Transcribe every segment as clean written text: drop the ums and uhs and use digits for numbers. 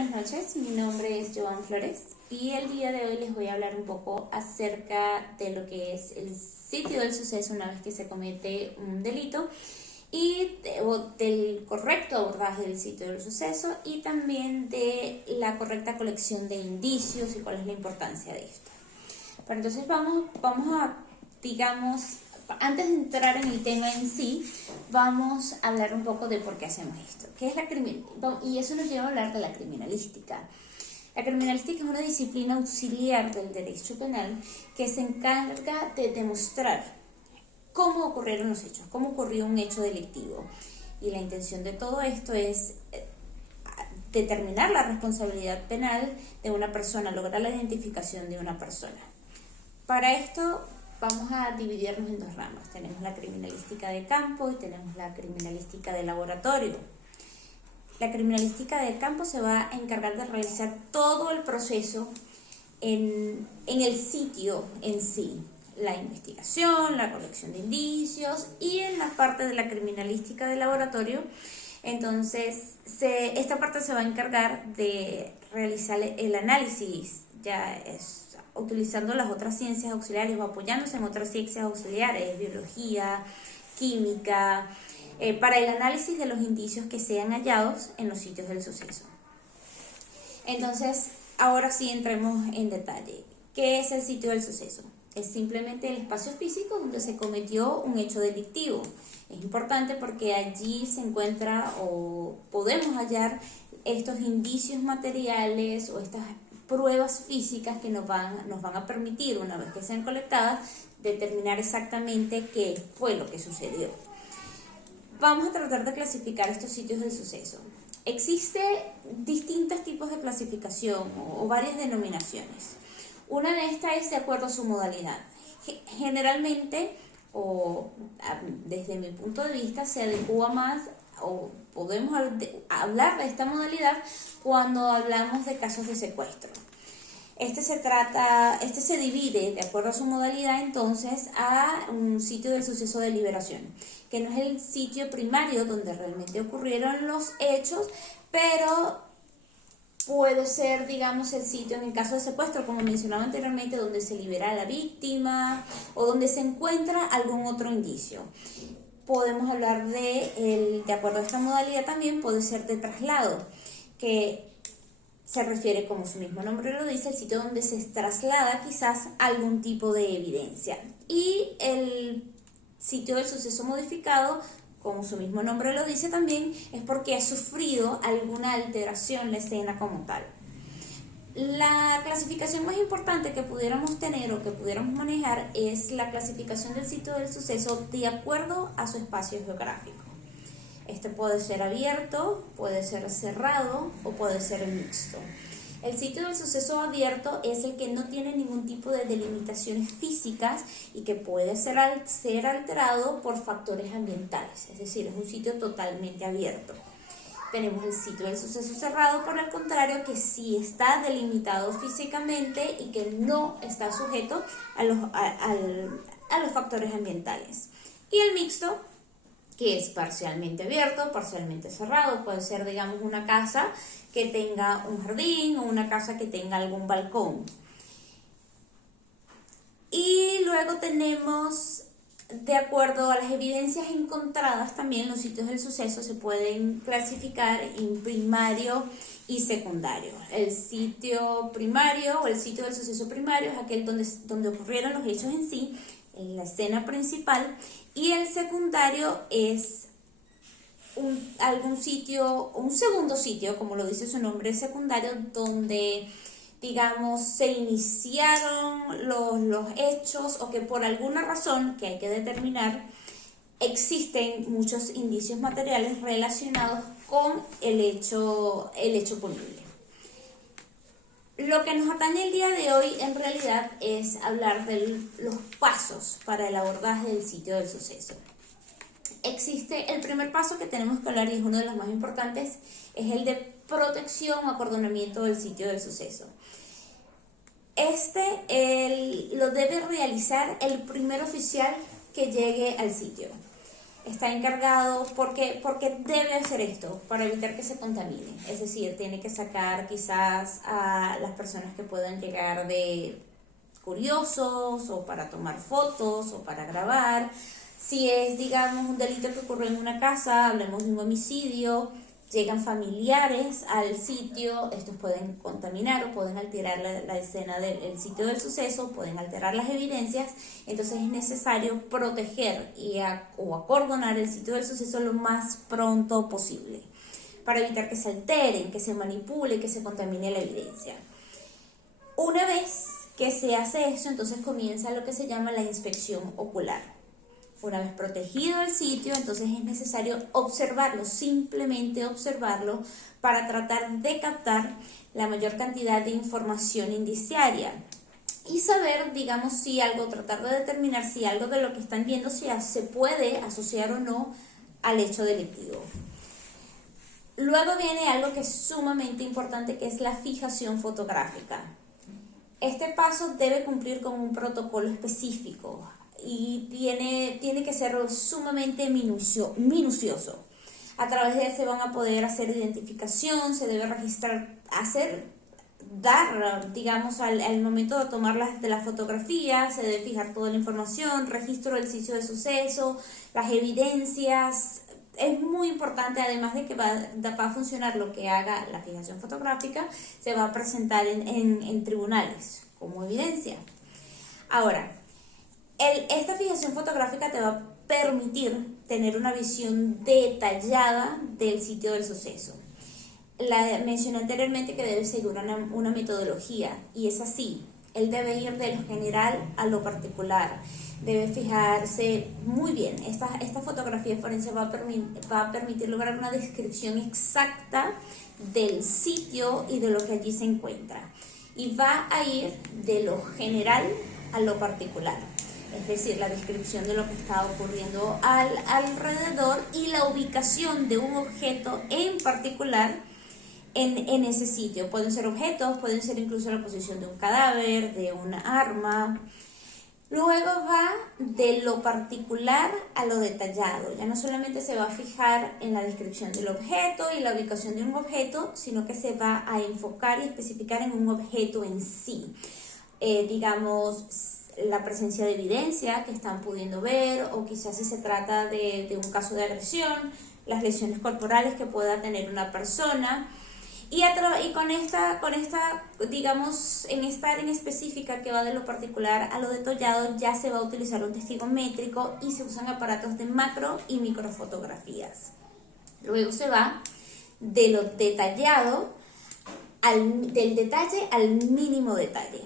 buenas noches, mi nombre es Joan Flores y el día de hoy les voy a hablar un poco acerca de lo que es el sitio del suceso una vez que se comete un delito del correcto abordaje del sitio del suceso y también de la correcta colección de indicios y cuál es la importancia de esto. Pero entonces vamos a, digamos, antes de entrar en el tema en sí, vamos a hablar un poco de por qué hacemos esto. ¿Qué es la criminalística? Y eso nos lleva a hablar de la criminalística. La criminalística es una disciplina auxiliar del derecho penal que se encarga de demostrar cómo ocurrieron los hechos, cómo ocurrió un hecho delictivo. Y la intención de todo esto es determinar la responsabilidad penal de una persona, lograr la identificación de una persona. Para esto vamos a dividirnos en dos ramas. Tenemos la criminalística de campo y tenemos la criminalística de laboratorio. La criminalística de campo se va a encargar de realizar todo el proceso en el sitio en sí. La investigación, la colección de indicios y en la parte de la criminalística de laboratorio. Entonces, esta parte se va a encargar de realizar el análisis, ya es utilizando las otras ciencias auxiliares o apoyándose en otras ciencias auxiliares, biología, química, para el análisis de los indicios que sean hallados en los sitios del suceso. Entonces, ahora sí entremos en detalle. ¿Qué es el sitio del suceso? Es simplemente el espacio físico donde se cometió un hecho delictivo. Es importante porque allí se encuentra o podemos hallar estos indicios materiales o estas pruebas físicas que nos van a permitir, una vez que sean colectadas, determinar exactamente qué fue lo que sucedió. Vamos a tratar de clasificar estos sitios del suceso. Existen distintos tipos de clasificación o varias denominaciones. Una de estas es de acuerdo a su modalidad. Generalmente, o desde mi punto de vista, se adecua más o podemos hablar de esta modalidad cuando hablamos de casos de secuestro. Este se divide de acuerdo a su modalidad entonces a un sitio del suceso de liberación, que no es el sitio primario donde realmente ocurrieron los hechos, pero puede ser, digamos, el sitio en el caso de secuestro, como mencionaba anteriormente, donde se libera a la víctima o donde se encuentra algún otro indicio. Podemos hablar de acuerdo a esta modalidad también puede ser de traslado, que se refiere, como su mismo nombre lo dice, el sitio donde se traslada quizás algún tipo de evidencia. Y el sitio del suceso modificado, como su mismo nombre lo dice también, es porque ha sufrido alguna alteración la escena como tal. La clasificación más importante que pudiéramos tener o que pudiéramos manejar es la clasificación del sitio del suceso de acuerdo a su espacio geográfico. Este puede ser abierto, puede ser cerrado o puede ser mixto. El sitio del suceso abierto es el que no tiene ningún tipo de delimitaciones físicas y que puede ser alterado por factores ambientales, es decir, es un sitio totalmente abierto. Tenemos el sitio del suceso cerrado, por el contrario, que sí está delimitado físicamente y que no está sujeto a los factores ambientales. Y el mixto, que es parcialmente abierto, parcialmente cerrado, puede ser, digamos, una casa que tenga un jardín o una casa que tenga algún balcón. Y luego tenemos, de acuerdo a las evidencias encontradas, también los sitios del suceso se pueden clasificar en primario y secundario. El sitio primario o el sitio del suceso primario es aquel donde ocurrieron los hechos en sí, en la escena principal, y el secundario es un segundo sitio, como lo dice su nombre, secundario, donde, digamos, se iniciaron los hechos o que por alguna razón que hay que determinar, existen muchos indicios materiales relacionados con el hecho punible. Lo que nos atañe el día de hoy en realidad es hablar de los pasos para el abordaje del sitio del suceso. Existe el primer paso que tenemos que hablar y es uno de los más importantes, es el de protección o acordonamiento del sitio del suceso. Lo debe realizar el primer oficial que llegue al sitio. está encargado, porque debe hacer esto para evitar que se contamine. Es decir, tiene que sacar quizás a las personas que puedan llegar de curiosos o para tomar fotos o para grabar. Si es, digamos, un delito que ocurrió en una casa, hablemos de un homicidio, llegan familiares al sitio, estos pueden contaminar o pueden alterar la escena del sitio del suceso, pueden alterar las evidencias, entonces es necesario proteger o acordonar el sitio del suceso lo más pronto posible, para evitar que se alteren, que se manipule, que se contamine la evidencia. Una vez que se hace eso, entonces comienza lo que se llama la inspección ocular. Una vez protegido el sitio, entonces es necesario observarlo, simplemente observarlo para tratar de captar la mayor cantidad de información indiciaria y saber, digamos, si algo, tratar de determinar si algo de lo que están viendo se puede asociar o no al hecho delictivo. Luego viene algo que es sumamente importante, que es la fijación fotográfica. Este paso debe cumplir con un protocolo específico y tiene que ser sumamente minucioso. A través de él se van a poder hacer identificación, se debe registrar, dar, digamos, al momento de tomar de la fotografía, se debe fijar toda la información, registro del sitio de suceso, las evidencias. Es muy importante, además de que va a funcionar lo que haga la fijación fotográfica, se va a presentar en tribunales como evidencia. Ahora, esta fijación fotográfica te va a permitir tener una visión detallada del sitio del suceso. Mencioné anteriormente que debe seguir una metodología, y es así. Él debe ir de lo general a lo particular. Debe fijarse muy bien. Esta fotografía forense va a permitir lograr una descripción exacta del sitio y de lo que allí se encuentra. Y va a ir de lo general a lo particular. Es decir, la descripción de lo que está ocurriendo alrededor y la ubicación de un objeto en particular en ese sitio. Pueden ser objetos, pueden ser incluso la posición de un cadáver, de una arma. Luego va de lo particular a lo detallado. Ya no solamente se va a fijar en la descripción del objeto y la ubicación de un objeto, sino que se va a enfocar y especificar en un objeto en sí. Digamos, la presencia de evidencia que están pudiendo ver, o quizás si se trata de un caso de agresión, las lesiones corporales que pueda tener una persona. Y con esta, digamos, en esta área en específica que va de lo particular a lo detallado, ya se va a utilizar un testigo métrico y se usan aparatos de macro y microfotografías. Luego se va de lo detallado, del detalle al mínimo detalle.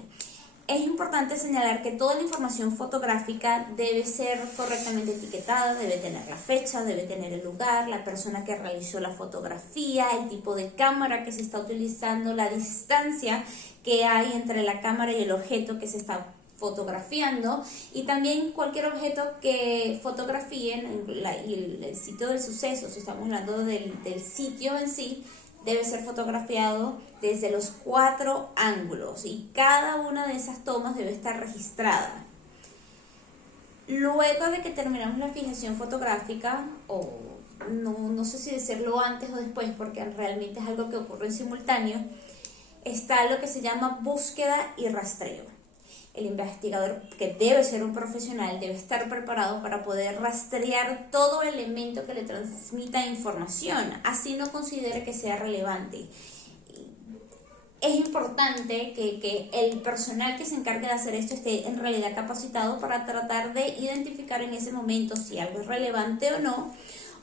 Es importante señalar que toda la información fotográfica debe ser correctamente etiquetada, debe tener la fecha, debe tener el lugar, la persona que realizó la fotografía, el tipo de cámara que se está utilizando, la distancia que hay entre la cámara y el objeto que se está fotografiando, y también cualquier objeto que fotografíen y el sitio del suceso, si estamos hablando del sitio en sí, debe ser fotografiado desde los 4 ángulos y cada una de esas tomas debe estar registrada. Luego de que terminamos la fijación fotográfica, o no sé si decirlo antes o después porque realmente es algo que ocurre en simultáneo, está lo que se llama búsqueda y rastreo. El investigador, que debe ser un profesional, debe estar preparado para poder rastrear todo elemento que le transmita información, así no considere que sea relevante. Es importante que el personal que se encargue de hacer esto esté en realidad capacitado para tratar de identificar en ese momento si algo es relevante o no,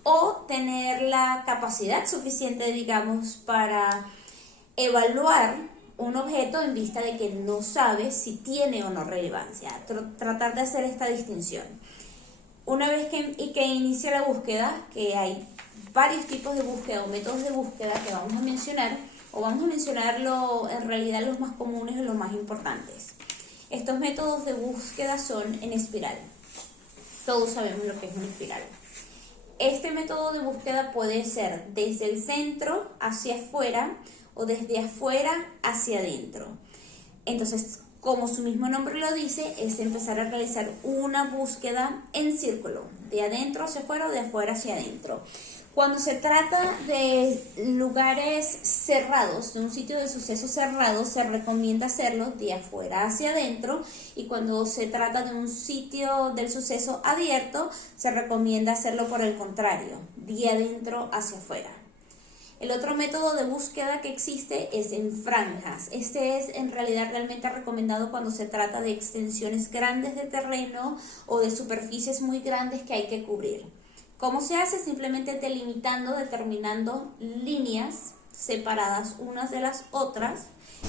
o tener la capacidad suficiente, digamos, para evaluar un objeto en vista de que no sabe si tiene o no relevancia. Tratar de hacer esta distinción. Una vez que inicia la búsqueda, que hay varios tipos de búsqueda o métodos de búsqueda que vamos a mencionar, o vamos a mencionarlo en realidad los más comunes y los más importantes. Estos métodos de búsqueda son en espiral. Todos sabemos lo que es una espiral. Este método de búsqueda puede ser desde el centro hacia afuera o desde afuera hacia adentro. Entonces, como su mismo nombre lo dice, es empezar a realizar una búsqueda en círculo. de adentro hacia afuera o de afuera hacia adentro. Cuando se trata de lugares cerrados, de un sitio de suceso cerrado, se recomienda hacerlo de afuera hacia adentro, y cuando se trata de un sitio del suceso abierto, se recomienda hacerlo por el contrario, de adentro hacia afuera. El otro método de búsqueda que existe es en franjas. Este es en realidad realmente recomendado cuando se trata de extensiones grandes de terreno o de superficies muy grandes que hay que cubrir. ¿Cómo se hace? Simplemente delimitando, determinando líneas separadas unas de las otras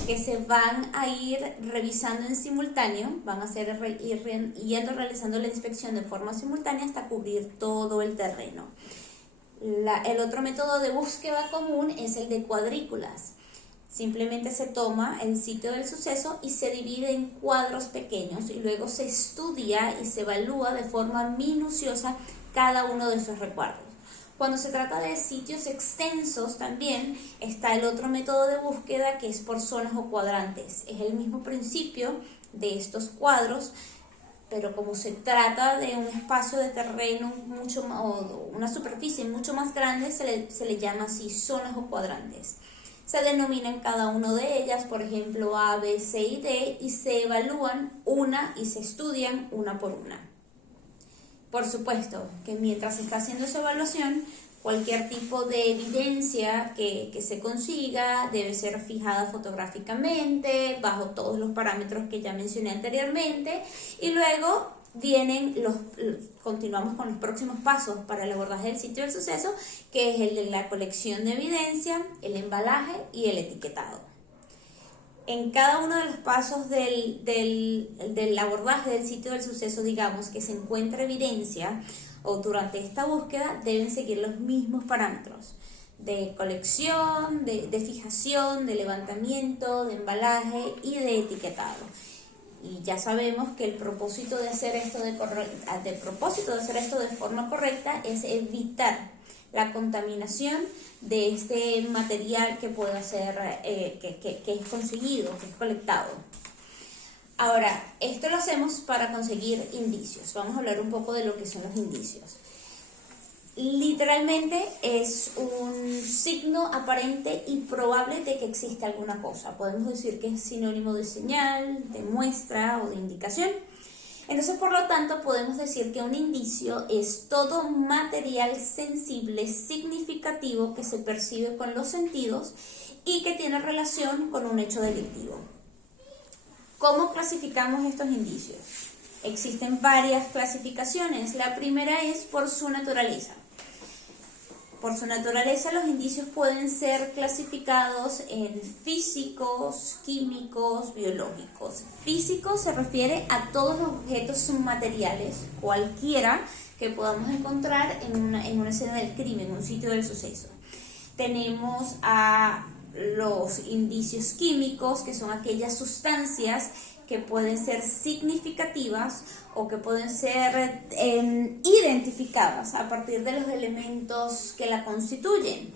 que se van a ir revisando en simultáneo, van a ir yendo realizando la inspección de forma simultánea hasta cubrir todo el terreno. El otro método de búsqueda común es el de cuadrículas. Simplemente se toma el sitio del suceso y se divide en cuadros pequeños y luego se estudia y se evalúa de forma minuciosa cada uno de esos recuadros. Cuando se trata de sitios extensos también está el otro método de búsqueda, que es por zonas o cuadrantes. Es el mismo principio de estos cuadros, pero como se trata de un espacio de terreno mucho más, o una superficie mucho más grande, se le llama así zonas o cuadrantes. Se denominan cada uno de ellas, por ejemplo, A, B, C y D, y se evalúan y se estudian una por una. Por supuesto que mientras se está haciendo esa evaluación, cualquier tipo de evidencia que se consiga debe ser fijada fotográficamente, bajo todos los parámetros que ya mencioné anteriormente, y luego continuamos con los próximos pasos para el abordaje del sitio del suceso, que es el de la colección de evidencia, el embalaje y el etiquetado. En cada uno de los pasos del abordaje del sitio del suceso, digamos, que se encuentra evidencia, o durante esta búsqueda deben seguir los mismos parámetros de colección, de fijación, de levantamiento, de embalaje y de etiquetado. Y ya sabemos que el propósito de hacer esto de forma correcta es evitar la contaminación de este material que pueda ser, que es conseguido, que es colectado. Ahora, esto lo hacemos para conseguir indicios. Vamos a hablar un poco de lo que son los indicios. Literalmente es un signo aparente y probable de que existe alguna cosa. Podemos decir que es sinónimo de señal, de muestra o de indicación. Entonces, por lo tanto, podemos decir que un indicio es todo material sensible, significativo, que se percibe con los sentidos y que tiene relación con un hecho delictivo. ¿Cómo clasificamos estos indicios? Existen varias clasificaciones. La primera es por su naturaleza. Por su naturaleza, los indicios pueden ser clasificados en físicos, químicos, biológicos. Físico se refiere a todos los objetos materiales, cualquiera que podamos encontrar en una escena del crimen, en un sitio del suceso. Tenemos a los indicios químicos, que son aquellas sustancias que pueden ser significativas o que pueden ser identificadas a partir de los elementos que la constituyen.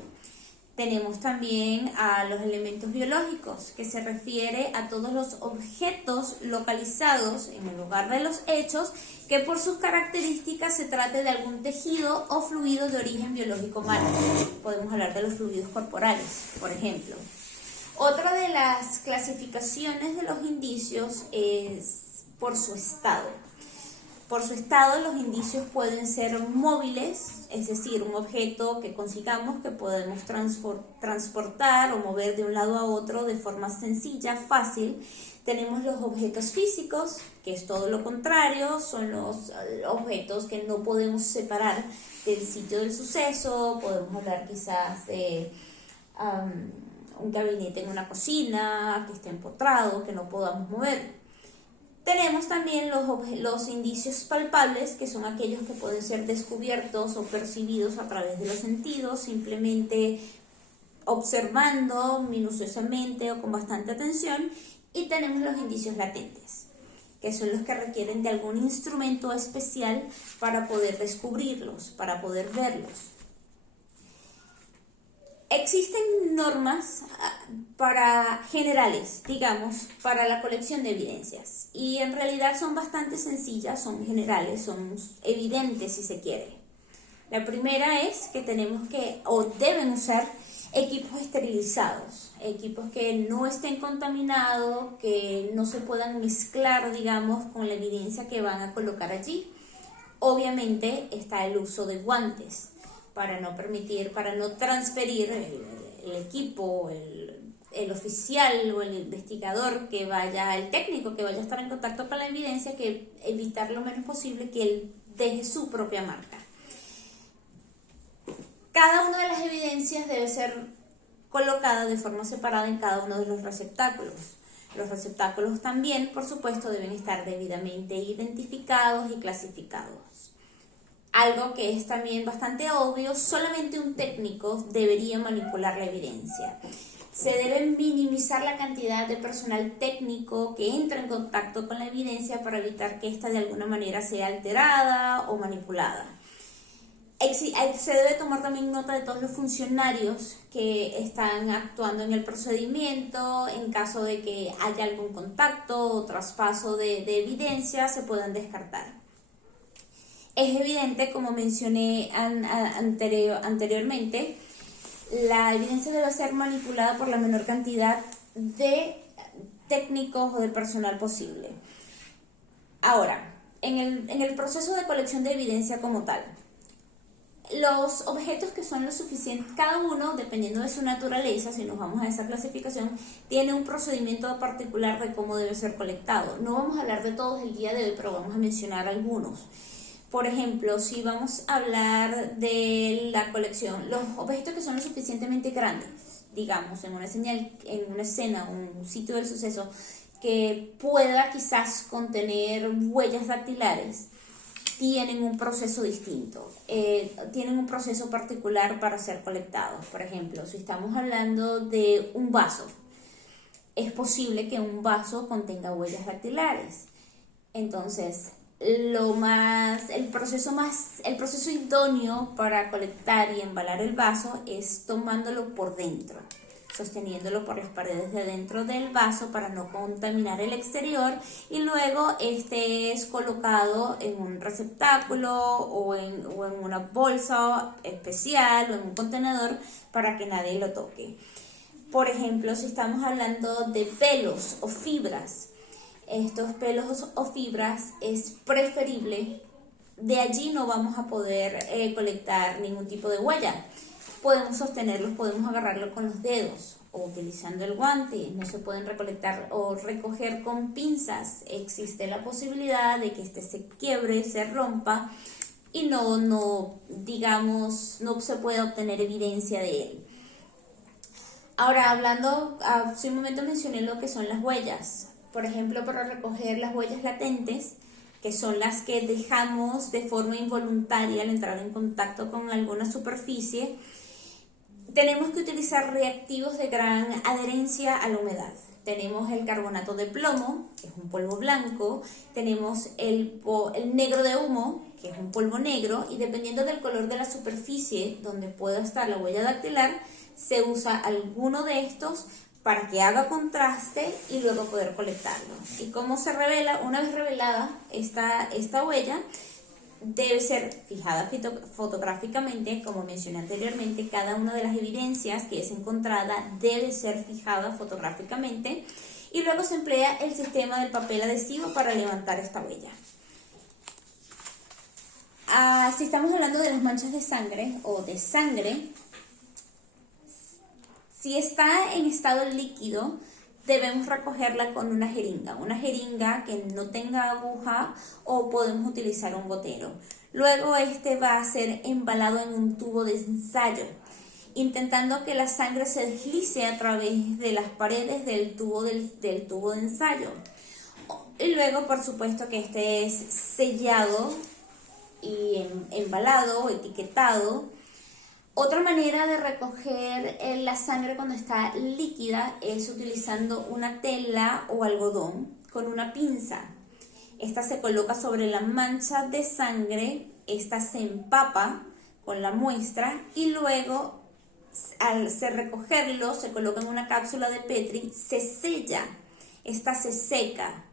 Tenemos también a los elementos biológicos, que se refiere a todos los objetos localizados en el lugar de los hechos, que por sus características se trate de algún tejido o fluido de origen biológico humano. Podemos hablar de los fluidos corporales, por ejemplo. Otra de las clasificaciones de los indicios es por su estado. Por su estado, los indicios pueden ser móviles, es decir, un objeto que consigamos que podemos transportar o mover de un lado a otro de forma sencilla, fácil. Tenemos los objetos físicos, que es todo lo contrario, son los objetos que no podemos separar del sitio del suceso. Podemos hablar quizás de un gabinete en una cocina que esté empotrado, que no podamos mover. Tenemos también los indicios palpables, que son aquellos que pueden ser descubiertos o percibidos a través de los sentidos, simplemente observando minuciosamente o con bastante atención. Y tenemos los indicios latentes, que son los que requieren de algún instrumento especial para poder descubrirlos, para poder verlos. Existen normas para generales, digamos, para la colección de evidencias. Y en realidad son bastante sencillas, son generales, son evidentes si se quiere. La primera es que tenemos que, o deben usar, equipos esterilizados, equipos que no estén contaminados, que no se puedan mezclar, digamos, con la evidencia que van a colocar allí. Obviamente está el uso de guantes para no permitir, para no transferir el equipo, el oficial o el investigador que vaya, el técnico que vaya a estar en contacto con la evidencia, que evitar lo menos posible que él deje su propia marca. Cada una de las evidencias debe ser colocada de forma separada en cada uno de los receptáculos. Los receptáculos también, por supuesto, deben estar debidamente identificados y clasificados. Algo que es también bastante obvio, solamente un técnico debería manipular la evidencia. Se debe minimizar la cantidad de personal técnico que entra en contacto con la evidencia para evitar que ésta de alguna manera sea alterada o manipulada. Se debe tomar también nota de todos los funcionarios que están actuando en el procedimiento. En caso de que haya algún contacto o traspaso de evidencia, se puedan descartar. Es evidente, como mencioné anteriormente, la evidencia debe ser manipulada por la menor cantidad de técnicos o de personal posible. Ahora, en el proceso de colección de evidencia como tal, los objetos que son lo suficiente, cada uno, dependiendo de su naturaleza, si nos vamos a esa clasificación, tiene un procedimiento particular de cómo debe ser colectado. No vamos a hablar de todos el día de hoy, pero vamos a mencionar algunos. Por ejemplo, si vamos a hablar de la colección, los objetos que son lo suficientemente grandes, digamos, en una escena, un sitio del suceso, que pueda quizás contener huellas dactilares, tienen un proceso distinto, tienen un proceso particular para ser colectados. Por ejemplo, si estamos hablando de un vaso, es posible que un vaso contenga huellas dactilares. Entonces, el proceso idóneo para colectar y embalar el vaso es tomándolo por dentro, sosteniéndolo por las paredes de dentro del vaso para no contaminar el exterior, y luego este es colocado en un receptáculo o en una bolsa especial o en un contenedor para que nadie lo toque. Por ejemplo, si estamos hablando de pelos o fibras, estos pelos o fibras es preferible, de allí no vamos a poder colectar ningún tipo de huella. Podemos sostenerlos, podemos agarrarlos con los dedos o utilizando el guante. No se pueden recolectar o recoger con pinzas. Existe la posibilidad de que este se quiebre, se rompa y no se pueda obtener evidencia de él. Ahora, hace un momento mencioné lo que son las huellas. Por ejemplo, para recoger las huellas latentes, que son las que dejamos de forma involuntaria al entrar en contacto con alguna superficie, tenemos que utilizar reactivos de gran adherencia a la humedad. Tenemos el carbonato de plomo, que es un polvo blanco, tenemos el negro de humo, que es un polvo negro, y dependiendo del color de la superficie donde pueda estar la huella dactilar, se usa alguno de estos para que haga contraste y luego poder colectarlo. Y cómo se revela, una vez revelada esta huella, debe ser fijada fotográficamente. Como mencioné anteriormente, cada una de las evidencias que es encontrada debe ser fijada fotográficamente, y luego se emplea el sistema del papel adhesivo para levantar esta huella. Si estamos hablando de las manchas de sangre o de sangre, si está en estado líquido, debemos recogerla con una jeringa que no tenga aguja, o podemos utilizar un gotero. Luego este va a ser embalado en un tubo de ensayo, intentando que la sangre se deslice a través de las paredes del tubo de ensayo. Y luego, por supuesto, que este es sellado y embalado, etiquetado. Otra manera de recoger la sangre cuando está líquida es utilizando una tela o algodón con una pinza. Esta se coloca sobre la mancha de sangre, esta se empapa con la muestra y luego al recogerlo, se coloca en una cápsula de Petri, se sella, esta se seca.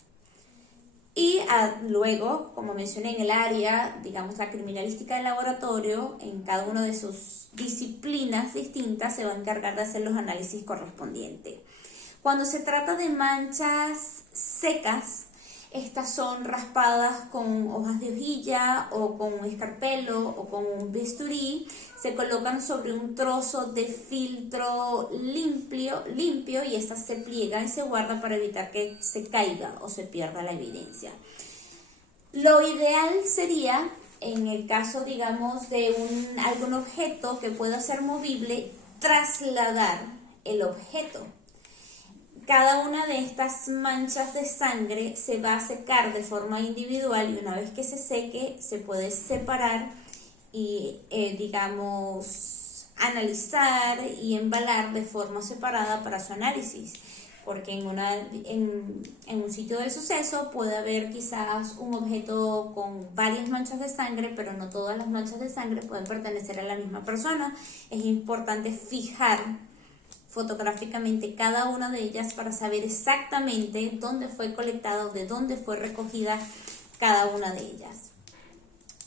Y luego, como mencioné, en el área, digamos, la criminalística de laboratorio, en cada una de sus disciplinas distintas, se va a encargar de hacer los análisis correspondientes. Cuando se trata de manchas secas, estas son raspadas con hojas de hojilla o con un escarpelo o con un bisturí, se colocan sobre un trozo de filtro limpio y estas se pliegan y se guardan para evitar que se caiga o se pierda la evidencia. Lo ideal sería, en el caso, digamos, de algún objeto que pueda ser movible, trasladar el objeto. Cada una de estas manchas de sangre se va a secar de forma individual y una vez que se seque se puede separar y, digamos, analizar y embalar de forma separada para su análisis. Porque en un sitio del suceso puede haber quizás un objeto con varias manchas de sangre, pero no todas las manchas de sangre pueden pertenecer a la misma persona. Es importante fijar fotográficamente cada una de ellas para saber exactamente dónde fue colectada o de dónde fue recogida cada una de ellas.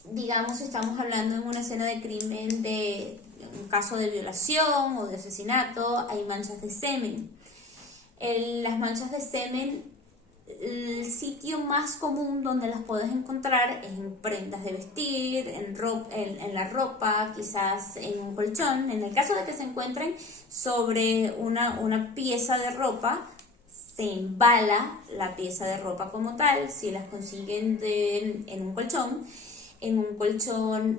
Digamos, estamos hablando en una escena de crimen, de un caso de violación o de asesinato, hay manchas de semen. Las manchas de semen, el sitio más común donde las puedes encontrar es en prendas de vestir, en la ropa, quizás en un colchón. En el caso de que se encuentren sobre una pieza de ropa, se embala la pieza de ropa como tal. Si las consiguen en un colchón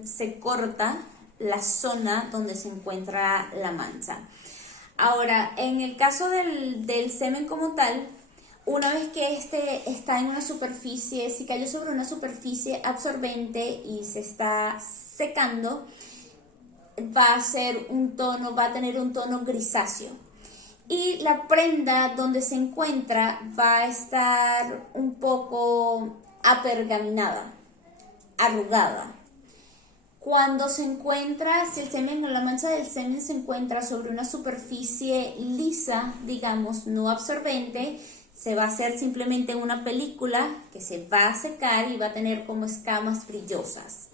se corta la zona donde se encuentra la mancha. Ahora, en el caso del semen como tal, una vez que este está en una superficie, si cayó sobre una superficie absorbente y se está secando, va a tener un tono grisáceo. Y la prenda donde se encuentra va a estar un poco apergaminada, arrugada. Cuando se encuentra, si el semen o la mancha del semen se encuentra sobre una superficie lisa, digamos, no absorbente, se va a hacer simplemente una película que se va a secar y va a tener como escamas brillosas.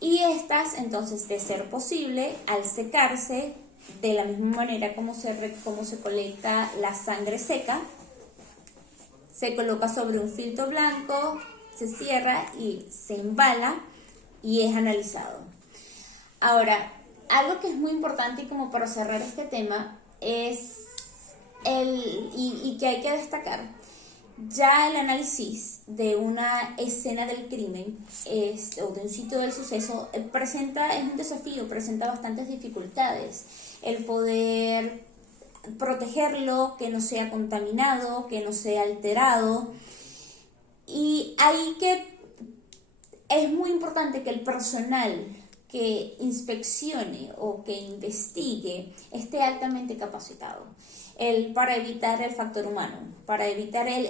Y estas, entonces, de ser posible, al secarse, de la misma manera como se colecta la sangre seca, se coloca sobre un filtro blanco, se cierra y se embala y es analizado. Ahora, algo que es muy importante y como para cerrar este tema es y que hay que destacar, ya el análisis de una escena del crimen o de un sitio del suceso es un desafío, presenta bastantes dificultades. El poder protegerlo, que no sea contaminado, que no sea alterado. Y ahí que es muy importante que el personal que inspeccione o que investigue esté altamente capacitado. Para evitar el factor humano, para evitar el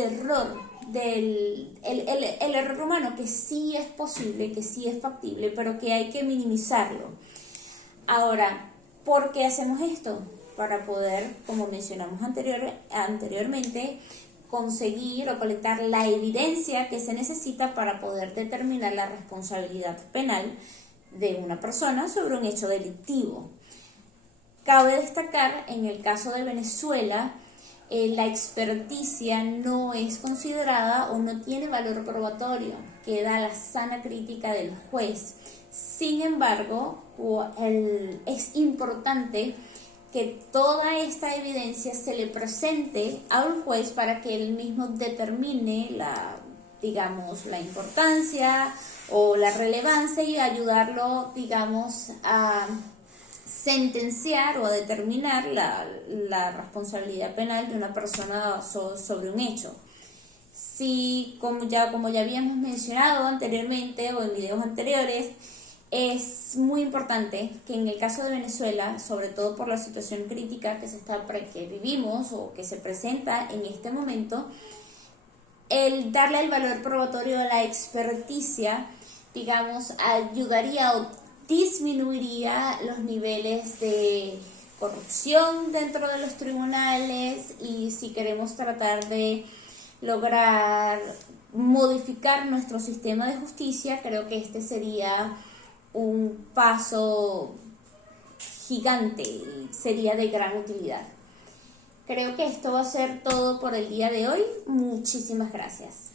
error el error humano, que sí es posible, que sí es factible, pero que hay que minimizarlo. Ahora, ¿por qué hacemos esto? Para poder, como mencionamos anteriormente, conseguir o colectar la evidencia que se necesita para poder determinar la responsabilidad penal de una persona sobre un hecho delictivo. Cabe destacar, en el caso de Venezuela, la experticia no es considerada o no tiene valor probatorio, queda a la sana crítica del juez. Sin embargo, es importante que toda esta evidencia se le presente al juez para que él mismo determine la importancia o la relevancia y ayudarlo, a sentenciar o a determinar la responsabilidad penal de una persona sobre un hecho. Si, como ya habíamos mencionado anteriormente o en videos anteriores, es muy importante que en el caso de Venezuela, sobre todo por la situación crítica que vivimos o que se presenta en este momento, el darle el valor probatorio a la experticia, ayudaría o disminuiría los niveles de corrupción dentro de los tribunales, y si queremos tratar de lograr modificar nuestro sistema de justicia, creo que este sería un paso gigante y sería de gran utilidad. Creo que esto va a ser todo por el día de hoy. Muchísimas gracias.